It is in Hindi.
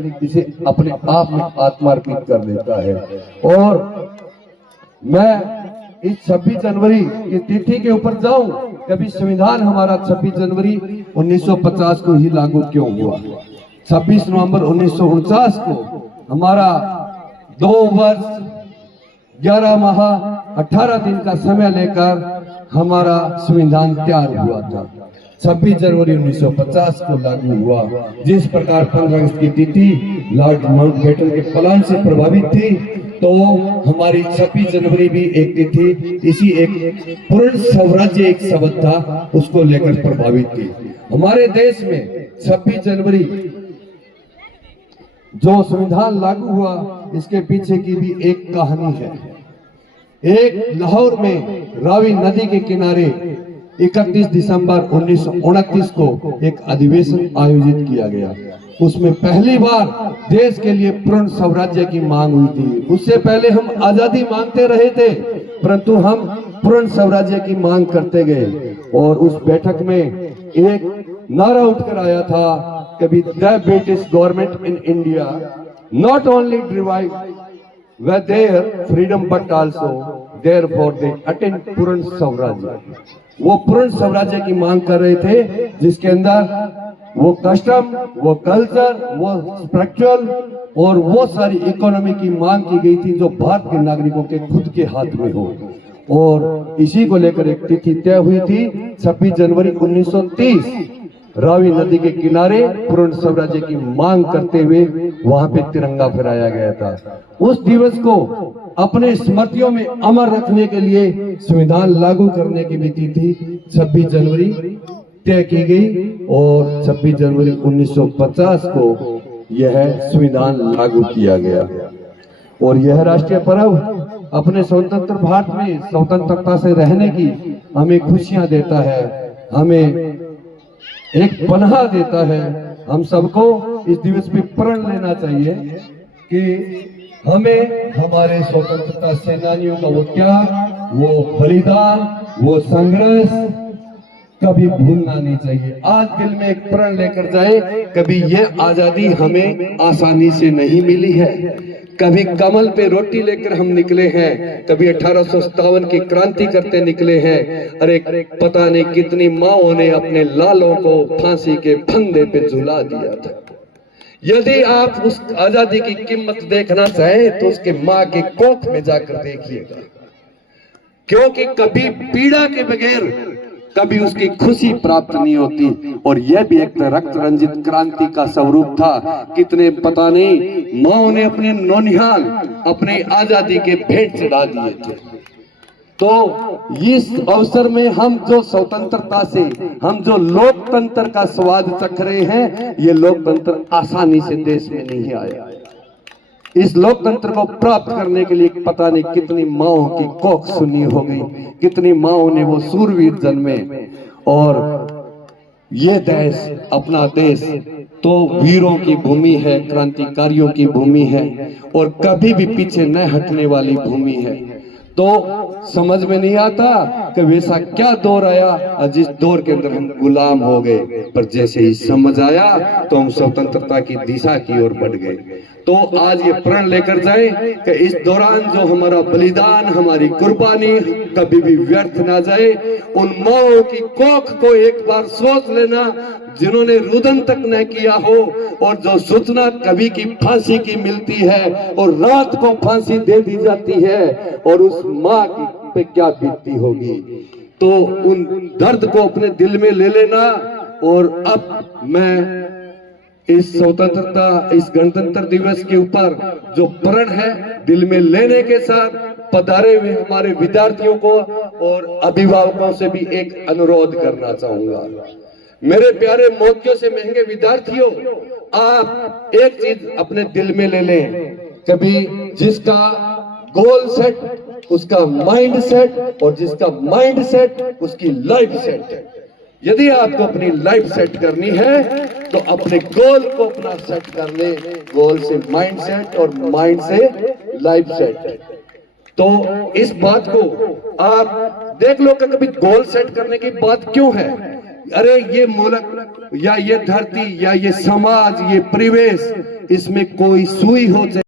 नागरिक इसे अपने आप में आत्मार्पित कर देता है। और मैं इस 26 जनवरी की तिथि के ऊपर जाऊं, कभी संविधान हमारा 26 जनवरी 1950 को ही लागू क्यों हुआ? 26 नवंबर 1949 को हमारा 2 वर्ष 11 माह 18 दिन का समय लेकर हमारा संविधान तैयार हुआ था। 26 जनवरी 1950 को लागू हुआ। जिस प्रकार 15 अगस्त की तिथि लॉर्ड माउंटबेटन के प्लान से प्रभावित थी, तो हमारी 26 जनवरी भी एक तिथि इसी एक पूर्ण स्वराज्य एक शब्द था, उसको लेकर प्रभावित थी। हमारे देश में 26 जनवरी जो संविधान लागू हुआ, इसके पीछे की भी एक कहानी है। एक लाहौर में रावी नदी के किनारे 31 दिसंबर 1929 को एक अधिवेशन आयोजित किया गया। उसमें पहली बार देश के लिए पूर्ण स्वराज्य की मांग हुई थी। उससे पहले हम आजादी मांगते रहे थे, परंतु हम पूर्ण स्वराज्य की मांग करते गए। और उस बैठक में एक नारा उठकर आया था, कभी the British government in India not only derive with their freedom but also therefore they attain पूर्ण स्वराज्य। वो पूर्ण स्वराज्य की मांग कर रहे थे, जिसके अंदर वो कस्टम, वो कल्चर, वो स्पिरिचुअल और वो सारी इकोनॉमी की मांग की गई थी जो भारत के नागरिकों के खुद के हाथ में हो। और इसी को लेकर एक तिथि तय हुई थी 26 जनवरी 1930, रावी नदी के किनारे पूर्ण स्वराज्य की मांग करते हुए वहां पे तिरंगा फहराया गया था। उस दिवस को अपने स्मृतियों में अमर रखने के लिए संविधान लागू करने की भी तिथि 26 जनवरी तय की गई और 26 जनवरी 1950 को यह संविधान लागू किया गया। और यह राष्ट्रीय पर्व अपने स्वतंत्र भारत में स्वतंत्रता से रहने की हमें खुशियां देता है, हमें एक पनाह देता है। हम सबको इस दिवस पे प्रण लेना चाहिए कि हमें हमारे स्वतंत्रता सेनानियों का वो त्याग, वो बलिदान, वो संघर्ष कभी भूलना नहीं चाहिए। आज दिल में एक प्रण लेकर जाए, कभी ये आजादी हमें आसानी से नहीं मिली है, कभी कमल पे रोटी लेकर हम निकले हैं, कभी 1857 की क्रांति करते निकले हैं। अरे पता नहीं कितनी माओं ने अपने लालों को फांसी के फंदे पे झुला दिया था। यदि आप उस आजादी की कीमत देखना चाहें तो उसके माँ के कोख में जाकर देखिएगा, क्योंकि कभी पीड़ा के बगैर कभी उसकी खुशी प्राप्त नहीं होती। और यह भी एक रक्त रंजित क्रांति का स्वरूप था। कितने पता नहीं माओ ने अपने नौनिहाल अपने आजादी के भेंट चढ़ा दिए थे। तो इस अवसर में हम जो स्वतंत्रता से, हम जो लोकतंत्र का स्वाद चख रहे हैं, ये लोकतंत्र आसानी से देश में नहीं आया। इस लोकतंत्र को प्राप्त करने के लिए पता नहीं कितनी माओं की कोख सुनी हो गई, कितनी माओं ने वो सूरवीर जन्मे। और ये देश, अपना देश तो वीरों की भूमि है, क्रांतिकारियों की भूमि है और कभी भी पीछे न हटने वाली भूमि है। तो समझ में नहीं आता कि वैसा क्या दौर आया जिस दौर के अंदर हम गुलाम हो गए, पर जैसे ही समझ आया तो हम स्वतंत्रता की दिशा की ओर बढ़ गए। तो आज ये प्रण लेकर जाए कि इस दौरान जो हमारा बलिदान, हमारी कुर्बानी कभी भी व्यर्थ ना जाए। उन माओं की कोख को एक बार सोच लेना जिन्होंने रुदन तक न किया हो, और जो सूचना कभी की फांसी की मिलती है और रात को फांसी दे दी जाती है, और उस माँ की पे क्या बीतती होगी। तो उन दर्द को अपने दिल में ले लेना। और अब मैं इस स्वतंत्रता, इस गणतंत्र दिवस के ऊपर जो प्रण है दिल में लेने के साथ पधारे हुए हमारे विद्यार्थियों को और अभिभावकों से भी एक अनुरोध करना चाहूंगा। मेरे प्यारे मोतियों से महंगे विद्यार्थियों, आप एक चीज अपने दिल में ले लें, कभी जिसका गोल सेट उसका माइंड सेट, और जिसका माइंड सेट उसकी लाइफ सेट। यदि आपको अपनी लाइफ सेट करनी है तो अपने गोल को अपना सेट कर ले, गोल से माइंड सेट और माइंड से लाइफ सेट। तो इस बात को आप देख लो कि कभी गोल सेट करने की बात क्यों है। अरे ये मुल्क या ये धरती या ये समाज, ये परिवेश इसमें कोई सुई हो चाहे